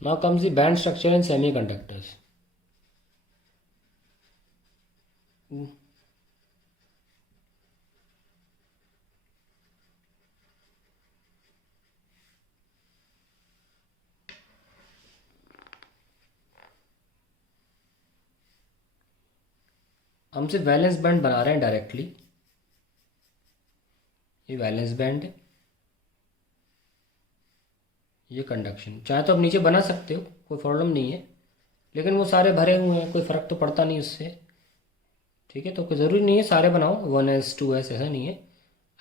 Now comes the band structure in semiconductors. हमसे valence band बना रहे हैं डायरेक्टली। ये वैलेंस बैंड है, ये कंडक्शन। चाहे तो आप नीचे बना सकते हो, कोई प्रॉब्लम नहीं है, लेकिन वो सारे भरे हुए हैं, कोई फ़र्क तो पड़ता नहीं उससे। ठीक है, तो कोई ज़रूरी नहीं है सारे बनाओ 1s 2s, ऐसा नहीं है।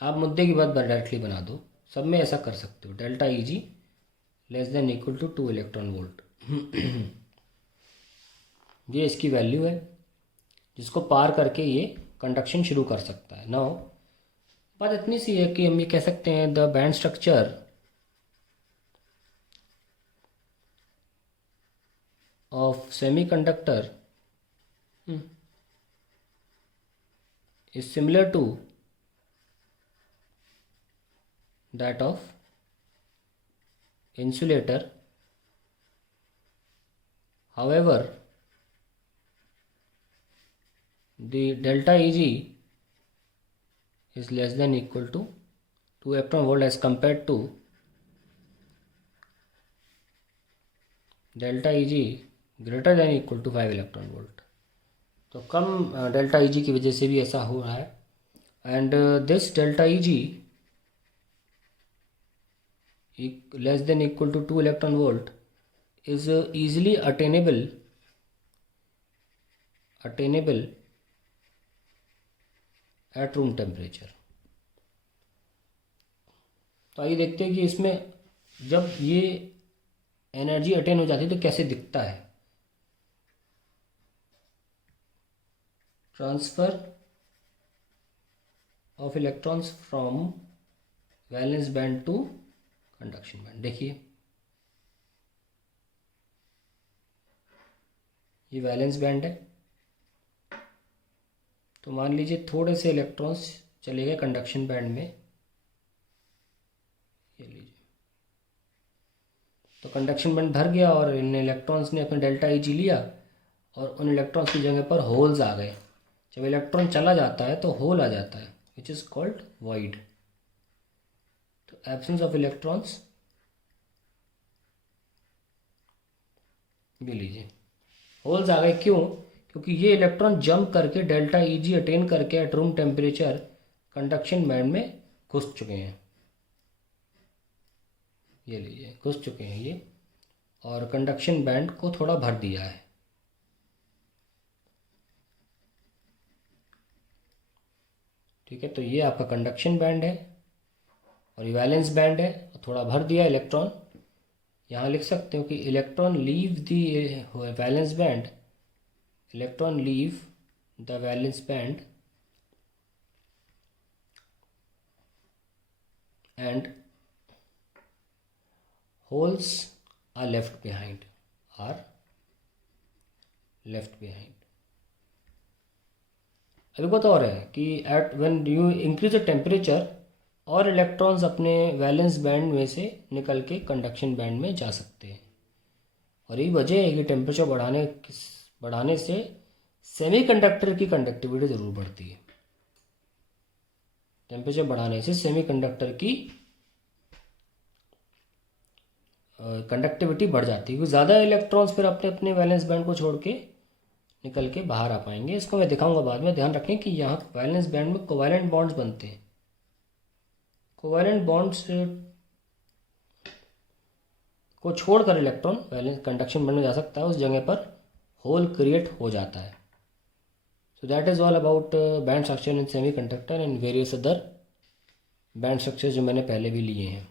आप मुद्दे की बात डायरेक्टली बना दो, सब में ऐसा कर सकते हो। Delta E G less than equal to 2 electron volt, ये इसकी वैल्यू है जिसको पार करके ये कंडक्शन शुरू कर सकता है। नाउ बात इतनी सी है कि हम ये कह सकते हैं the band structure of semiconductor is similar to that of insulator. However, the delta Eg is less than equal to 2 electron volt as compared to delta Eg greater than equal to 5 electron volt. तो कम delta E जी की वजह से भी ऐसा हो रहा है। And this delta E G less than equal to 2 electron volt is easily attainable at room temperature. तो आइए देखते हैं कि इसमें जब ये एनर्जी अटेन हो जाती है तो कैसे दिखता है। Transfer of electrons from valence band to conduction band. देखिए ये वैलेंस बैंड है, तो मान लीजिए थोड़े से इलेक्ट्रॉन्स चले गए कंडक्शन बैंड में, ये लीजिए, तो कंडक्शन बैंड भर गया और इन इलेक्ट्रॉन्स ने अपने डेल्टा ई जी लिया और उन इलेक्ट्रॉन्स की जगह पर होल्स आ गए। जब इलेक्ट्रॉन चला जाता है तो होल आ जाता है, विच इज़ कॉल्ड वॉइड। तो एब्सेंस ऑफ इलेक्ट्रॉन्स, भी लीजिए होल्स आ गए। क्यों? क्योंकि ये इलेक्ट्रॉन जंप करके डेल्टा ई जी अटेन करके eight room temperature conduction band में घुस चुके हैं। ये लीजिए घुस चुके हैं ये, और कंडक्शन बैंड को थोड़ा भर दिया है। ठीक है, तो ये आपका कंडक्शन बैंड है और ये वैलेंस बैंड है, थोड़ा भर दिया इलेक्ट्रॉन। यहाँ लिख सकते हो कि electron leave the valence band, electron leave the valence band and holes are left behind, अभी बात और है कि at when you increase the temperature और इलेक्ट्रॉन्स अपने वैलेंस बैंड में से निकल के कंडक्शन बैंड में जा सकते हैं। और यही वजह है कि टेम्परेचर बढ़ाने से सेमीकंडक्टर की कंडक्टिविटी ज़रूर बढ़ती है। टेम्परेचर बढ़ाने से सेमीकंडक्टर की कंडक्टिविटी बढ़ जाती है, क्योंकि ज़्यादा इलेक्ट्रॉन्स फिर अपने अपने वैलेंस बैंड को छोड़ के निकल के बाहर आ पाएंगे। इसको मैं दिखाऊंगा बाद में। ध्यान रखें कि यहाँ वैलेंस बैंड में कोवैलेंट बॉन्ड्स बनते हैं। कोवैलेंट बॉन्ड्स को छोड़कर इलेक्ट्रॉन वैलेंस कंडक्शन बैंड में जा सकता है, उस जगह पर होल क्रिएट हो जाता है। So that is all about band structure in semiconductor and various other band structure जो मैंने पहले भी लिए हैं।